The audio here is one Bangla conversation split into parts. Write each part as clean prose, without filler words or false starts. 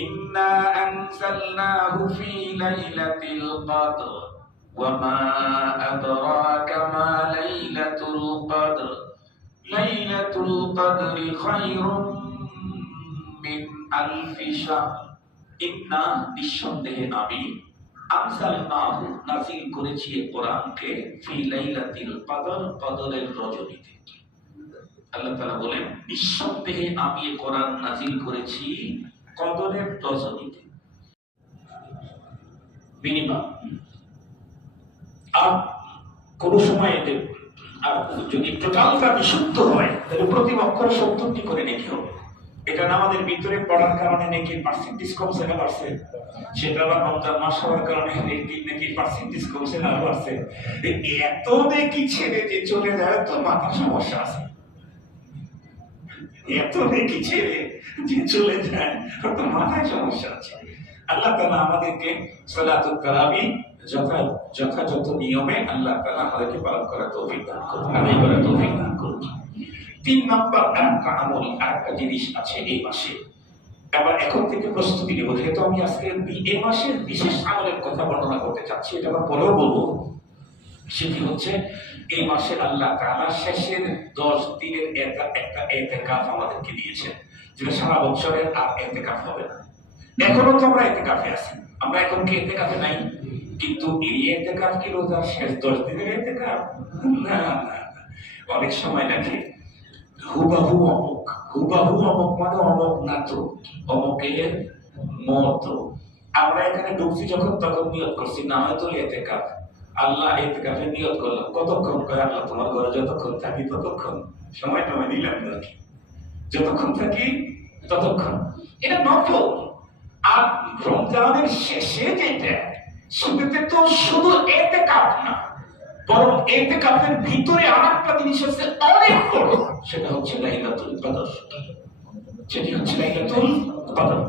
ইন্না আনজালনাহু ফি লাইলাতিল কদর ওয়া মা আদরাকা মা লাইলাতুল কদর লাইলাতুল কদরি খায়রুম মিন আলফি শাহর। ইন্না নিঃসন্দেহে আমি আনজালনাহু নাযিল করেছি এই কোরআনকে ফি লাইলাতিল কদর কদরের রজনীতে। আল্লাহ তাআলা বলেন নিঃসন্দেহে আমি এই কোরআন নাযিল করেছি কদরের রজনীতে। মিনিমাম আর কোন সময় যদি টোটালটা বিশুদ্ধ হয় তাহলে প্রতি অক্ষর 70টি করে নেকি হবে। এটা আমাদের ভিতরে পড়ার কারণে নেকির পার্সেন্টেজ কমছে না বাড়ছে? সেটা আবার রমজান মাস হওয়ার কারণে নেকির পার্সেন্টেজ কমছে না বাড়ছে? এত নেকি ছেড়ে যে চলে যায় তো মাথার সমস্যা আছে। এত নেকি ছেড়ে যে চলে যায় তো মাথায় সমস্যা আছে। আল্লাহ তাআলা আমাদেরকে সালাতুত তারাবি যথাযথ নিয়মে আল্লাহ তাআলা আমাদেরকে পালন করার তৌফিক দান করুন, আদায় করার তৌফিক দান করুন। 3 নম্বর আরেকটা আমল, আরেকটা জিনিস আছে এই মাসে। আবার এখন থেকে প্রস্তুতি নেব, যেহেতু আমি আজকে এই মাসের বিশেষ আমলের কথা বর্ণনা করতে চাচ্ছি, এটা আবার পরেও বলবো। সেটি হচ্ছে এই মাসে আল্লাহ তাআলা শেষের 10 দিনের একটা ইতিকাফ আমাদেরকে দিয়েছেন, যেটা সারা বছরের আর ইতিকাফ হবে না। এখনো তো আমরা ইতিকাফে আছি, আমরা এখন কি ইতিকাফে নাই? কিন্তু এই ইতিকাফ কি রোজার শেষ 10 দিনের ইতিকাফ? না, অনেক সময় দেখে হুবাহু অমুক, হুবাহু অমুক মানে অমুক না তো অমুকের মতো। আমরা এখানে ঢুকছি যখন তখন নিয়ত করছি না হয়তো ইতিকাফ। আল্লাহ ইতিকাফে নিয়ত করলাম, কতক্ষণ? কয় আল্লাহ তোমার ঘরে যতক্ষণ থাকি ততক্ষণ, সময় টময় নিলাম না কি, যতক্ষণ থাকি ততক্ষণ। এটা নফল। আর রমজানের শেষে যেটা, সেটাতে তো শুধু ইতিকাফ না, বরং ইতিকাফের ভিতরে আরেকটা জিনিস আছে অনেক বড়, সেটা হচ্ছে লাইলাতুল কদর। সেটি হচ্ছে লাইলাতুল কদর।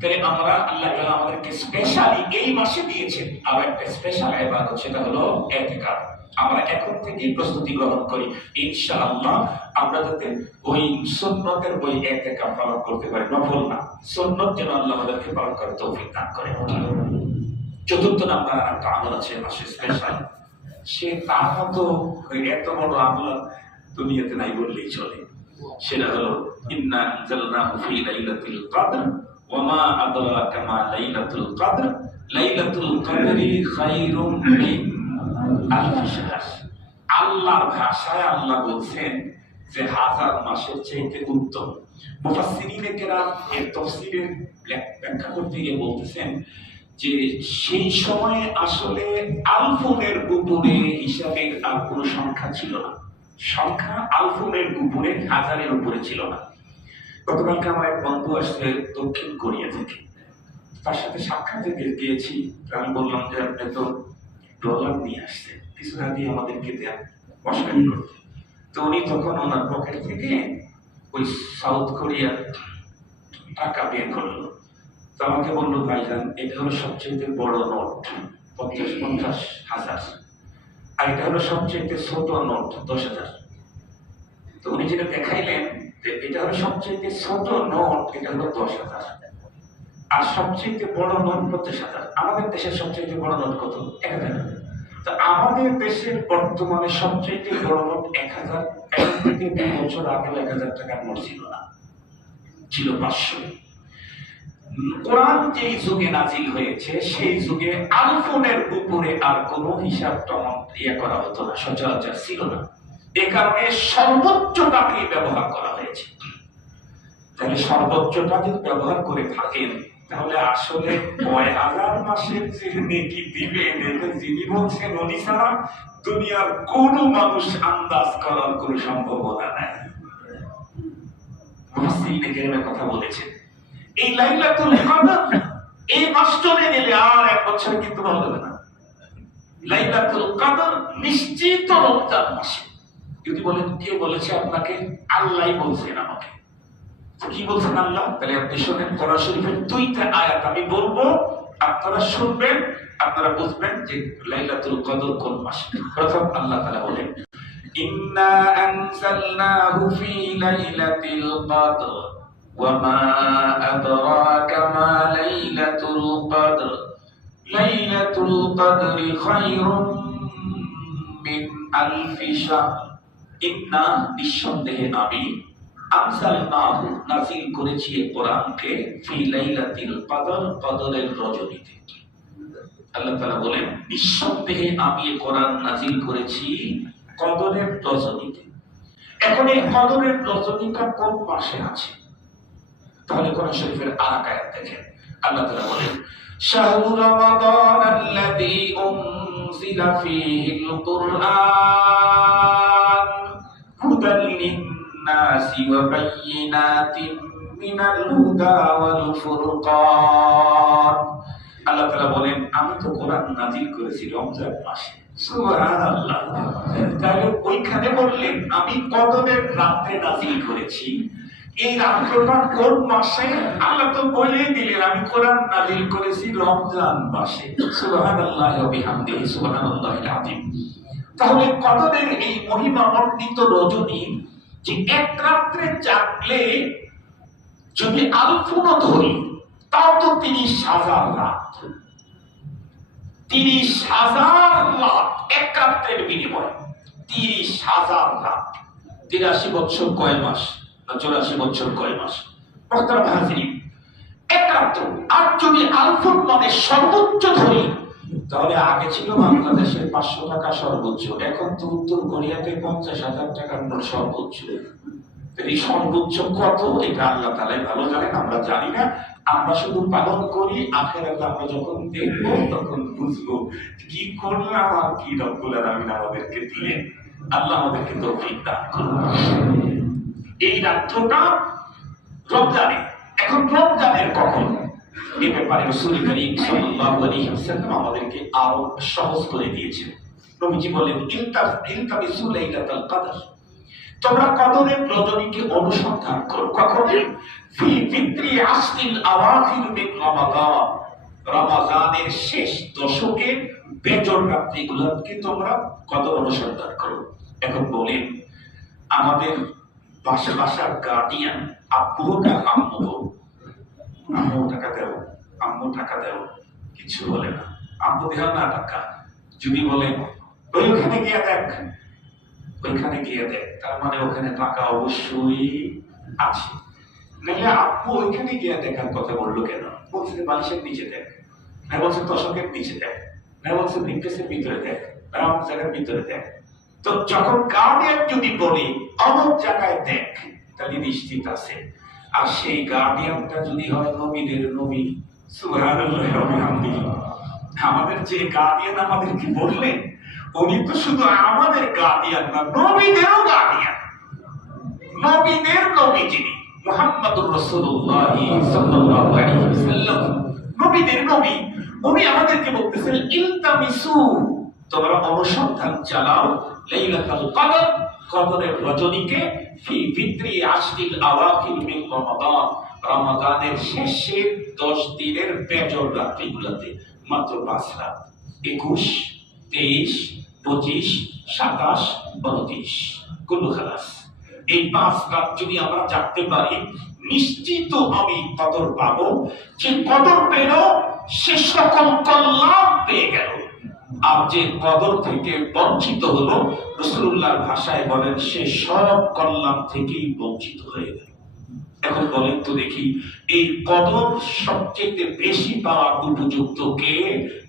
তাহলে আমরা আল্লাহ তাআলা আমাদেরকে স্পেশালি এই মাসে দিয়েছেন আর একটা স্পেশাল ইবাদত, সেটা হলো ইতিকাফ। আমরা এখন থেকেই প্রস্তুতি গ্রহণ করি ইনশাআল্লাহ, আমরা যাতে ওই সুন্নতের ওই ইতিকাফ পালন করতে পারি, নফল না, সুন্নত যেন আল্লাহ আমাদেরকে পালন করার তৌফিক দান করে। 4th নাম্বার একটা আমল আছে মাসে স্পেশাল, সে তার মতো এত বড় আমল দুনিয়াতে নাই বললেই চলে। সেটা হলো ইন্না আনজালনাহু ফি লাইলাতিল কদর ওয়া মা আদরাকা মা লাইলাতুল কদর লাইলাতুল কদরি খায়রুম মিন আলফি শাহর। আল্লাহর ভাষায় আল্লাহ বলছেন যে 1000 মাসের চাইতে উত্তম। মুফাসসিরিনে কেরাম এর তাফসীরের ব্যাখ্যা করতে গিয়ে বলতেছেন যে সেই সময়ে আসলে আলফুনের উপরে হিসাবের আর কোনো সংখ্যা ছিল না। সংখ্যা আলফুনের উপরে, 1000-এর উপরে ছিল না। গতকালকে আমার এক বন্ধু আসছে দক্ষিণ কোরিয়া থেকে, তার সাথে সাক্ষাতে গিয়েছি। আমি বললাম যে আপনি তো ডলার নিয়ে আসছেন, কিছু না দিয়ে আমাদেরকে দেন মস্কারি করতে। তো উনি তখন ওনার পকেট থেকে ওই সাউথ কোরিয়ার টাকা বের করলো। তো আমাকে বললো ভাইজান এটা হলো সবচেয়ে বড় নোট 50,000, আর এটা হলো সবচেয়ে ছোট নোট 10,000। তো উনি যেটা দেখাইলেন যে এটা হলো সবচেয়ে ছোট নোট, এটা হলো 10,000, আর সবচেয়ে বড় নোট 50,000। আমাদের দেশের সবচেয়ে বড় নোট কত? 1,000। তো আমাদের দেশের বর্তমানে সবচেয়ে বড় নোট 1,000। এখন থেকে 2 বছর আগে 1,000 টাকার নোট ছিল না, ছিল 500। কোরআন যে যুগে নাজিল হয়েছে সেই যুগে আলফুনের উপরে আর কোনো হিসাব করা হতো না, সচরাচর ছিল না। এ কারণে সর্বোচ্চটাকে ব্যবহার করা হয়েছে। তাহলে সর্বোচ্চটা যদি ব্যবহার করে থাকেন তাহলে আসলে 9,000 মাসের যে নেকি দিবেন, এটা যিনি বলছেন উনি ছাড়া দুনিয়ার কোনো মানুষ আন্দাজ করার কোনো সম্ভাবনা নাই। মুফাসসিরিনে কেরামের কথা বলেছেন এই লাইলাতুল কদর এই মাস চলে গেলে আর 1 বছর কিন্তু পাওয়া যাবে না। লাইলাতুল কদর নিশ্চিত রমজান মাসে। যদি বলেন কে বলেছে আপনাকে? আল্লাহই বলছেন আমাকে। কি বলছেন আল্লাহ? তাহলে আপনি শুনেন, কোরআন শরীফের 2টা আয়াত আমি বলবো, আপনারা শুনবেন, আপনারা বুঝবেন যে লাইলাতুল কদর কোন মাসে। প্রথম আল্লাহ তাআলা বলেন ইন্না আনজালনাহু ফি লাইলাতিল কদর ওয়ামা আদরাকা মা লাইলাতুল কদর লাইলাতুল কদরি খায়রুম মিন আলফি শাহর ইন্না নিঃসন্দেহে আমি আনজালনাহু নাযিল করেছি এই কোরআনকে ফি লাইলাতিল কদর কদরের রজনীতে। আল্লাহ তাআলা বলেন নিঃসন্দেহে আমি এই কোরআন নাযিল করেছি কদরের রজনীতে। এখন এই কদরের রজনীটা কোন মাসে আছে? তাহলে কোরআন শরীফের আরেক আয়াত দেখেন, আল্লাহ তাআলা বলেন শাহরু রমাদান আল্লাযী উনজিলা ফীহিল কুরআন হুদাল লিন-নাসি ওয়া বায়্যিনাতিন মিনাল হুদা ওয়াল ফুরকান। আল্লাহ তাআলা বলেন আমি তো কোরআন নাযিল করেছি রমজান মাসে। সুবহানাল্লাহ। তাহলে ওইখানে বললেন আমি কদরের রাতে নাযিল করেছি। এই রাতটা কোন মাসে? আল্লাহ তো বলেই দিলেন আমি কোরআন নাযিল করেছি রমজান মাসে। সুবহানাল্লাহি ওয়া বিহামদিহি সুবহানাল্লাহিল আযীম। তাহলে কদরের এই মহিমামণ্ডিত রজনী যে এক রাত্রে জাগলে যদি আলফুনও ধরি তাও তো ৩০,০০০ রাত। ৩০,০০০ রাত এক রাত্রের বিনিময়ে। ৩০,০০০ রাত। ৮৩ বছর কয় মাস? ৮৪ বছর কয় মাস? মুহতারাম হাজিরিন, এক রাত্র। আর যদি আলফুন মানে সর্বোচ্চ ধরি তাহলে আগে ছিল বাংলাদেশের ৫০০ টাকা সর্বোচ্চ, এখন তো উত্তর কোরিয়াতে ৫০,০০০ টাকার নোট সর্বোচ্চ। এই সর্বোচ্চ কত এটা আল্লাহ তাআলাই ভালো জানেন, আমরা জানি না। আমরা শুধু পালন করি, আখিরাতে আমরা যখন দেখবো তখন বুঝবো কি করলাম আর কি রব্বুল আলামিন আমাদেরকে দিলেন। আল্লাহ আমাদেরকে তৌফিক দান করুন। এই রাত্রটা রমজানে। এখন রমজানের কখন এই ব্যাপারে রাসূল করিম সাল্লাল্লাহু আলাইহি ওয়াসাল্লাম আমাদেরকে আরো সহজ করে দিয়েছেন। নবীজি বলেন ইলতামিসু লাইলাতাল কদর, তোমরা কদরের রজনীকে অনুসন্ধান করো। কখন? ফি ফিত্রি আসরিল আওয়াখির মিন রমাদান, রমাদানের শেষ দশকের বেজর রাত্রিগুলোকে তোমরা কদর অনুসন্ধান করো। এখন বলেন আমাদের বাসার গার্ডিয়ান আব্বু না আম্মু? আম্মু টাকা দেও, আম্মু টাকা দেও, কিছু বলে না। আম্মু দেও না টাকা, যদি বলে ওইখানে গিয়ে দেখ, ওইখানে গিয়ে দেখ, তার মানে ওখানে টাকা অবশ্যই আছে। নাহলে আব্বু ওইখানে গিয়ে দেখার কথা বললো কেন? বলছে বালিশের নিচে দেখ, না বলছে তোষকের নিচে দেখ, না বলছে ব্রিফকেসের ভিতরে দেখ, না অমুক জায়গার ভিতরে দেখ। তো যখন গার্ডিয়ান যদি বলে অমুক জায়গায় দেখ তাহলে নিশ্চিত আছে। আর সেই গার্ডিয়ানটা যদি হয় নবীদের নবী, সুবহানাল্লাহি ওয়া বিহামদিহি, আমাদের যে গার্ডিয়ান আমাদেরকে বললেন উনি তো শুধু আমাদের গার্ডিয়ান না, নবীদেরও গার্ডিয়ান। নবীদের নবী যিনি মুহাম্মদুর রাসূলুল্লাহ সাল্লাল্লাহু আলাইহি ওয়াসাল্লাম, নবীদের নবী, উনি আমাদেরকে বলতেছেন ইলতামিসু, তোমরা অনুসন্ধান চালাও লাইলাতুল কদর, কদরের রজনীকে, ফি ফিত্রি আশরিল আওয়াখির মিন রমাদান, রমাদানের শেষের 10 দিনের বেজর রাত্রিগুলোতে। মাত্র 5 রাত, 21, 23, 25, 27, 29, কুল্লু খালাস। এই 5 রাত যদি আমরা জাগতে পারি নিশ্চিত আমি কদর পাবো। যে কদর পেল সে সকল কল্যাণ পেয়ে গেল। আর যে কদর থেকে বঞ্চিত হলো, রাসূলুল্লাহর ভাষায় বলেন সে সব কল্যাণ থেকেই বঞ্চিত হয়ে গেল। এখন বলেন তো দেখি এই কদর সবচেয়ে বেশি পাওয়ার উপযুক্ত কে?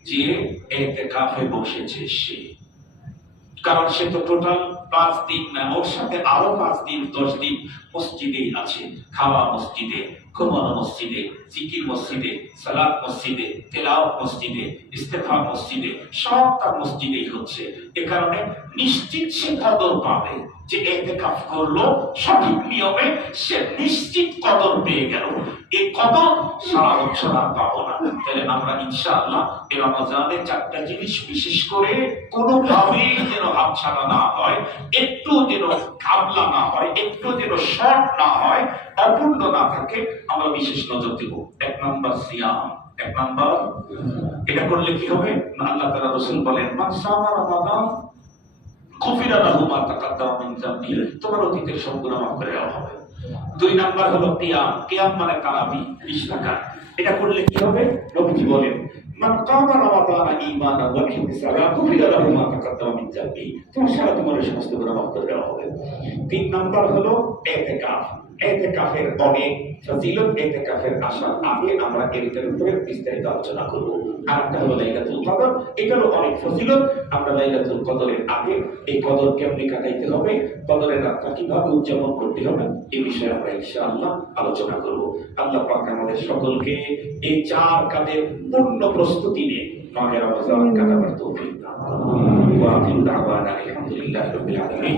যে ইতিকাফে বসেছে সে। কারণ সে তো টোটাল 5 দিন না, ওর সাথে আরো 5 দিন 10 দিন মসজিদেই আছে। খাওয়া মসজিদে, ঘুমানো মসজিদে, জিকির মসজিদে, সালাত মসজিদে, তেলাওয়াত মসজিদে, ইস্তেগফার মসজিদে, সব তার মসজিদেই হচ্ছে। এ কারণে নিশ্চিত সে কদর পাবে। যে ইতিকাফ করলো সঠিক নিয়মে সে নিশ্চিত কদর পেয়ে গেল। এই কদর সারা বছর আর পাবো না। তাহলে আমরা ইনশাআল্লাহ এই রমজানে 4টা জিনিস বিশেষ করে কোনোভাবেই যেন হাতছাড়া না হয়, একটু যেন ঘাবলা না হয়, একটু যেন শর্ট না হয়, অপূর্ণ না থাকে, আমরা বিশেষ নজর দেব। 1 নম্বর সিয়াম। 1 নম্বর, এটা করলে কি হবে? আল্লাহ তাআলা রাসূল বলেন মান সামা রমাদান গুফিরা লাহু মা তাকাদ্দামা মিন যামবিহি, তোমার অতীতের সব গুনাহ মাফ করে দেওয়া হবে। দুই নাম্বার হলো কিয়াম। কিয়াম মানে তারাবি 20 রাকাত। এটা করলে কি হবে? নবীজি বলেন মান কামা রমাদান ঈমানান ওয়া ইহতিসাবান গুফিরা লাহু মা তাকাদ্দামা মিন যামবি। তোমার সারা জীবনের সমস্ত গুনাহ মাফ করে দেওয়া হবে। তিন নাম্বার হলো ইতিকাফ। ইতিকাফের অনেক ফজিলত, ইতিকাফের আসার আগে আমরা এর উপরে বিস্তারিত আলোচনা করব। আরেকটা হলো লাইলাতুল কদর, এটারও অনেক ফজিলত। আমরা লাইলাতুল কদরের আগে এই কদর কেমনে কাটাইতে হবে, কদরের রাতটা কিভাবে উদযাপন করতে হবে, এই বিষয়ে আমরা ইনশাআল্লাহ আলোচনা করব। আল্লাহ পাক আমাদের সকলকে এই চার কাজের পূর্ণ প্রস্তুতি নিয়ে মাহে রমজান কাটাবার তৌফিক দান করুন। ওয়া আখিরু দাওয়ানা আলহামদুলিল্লাহি রাব্বিল আলামিন।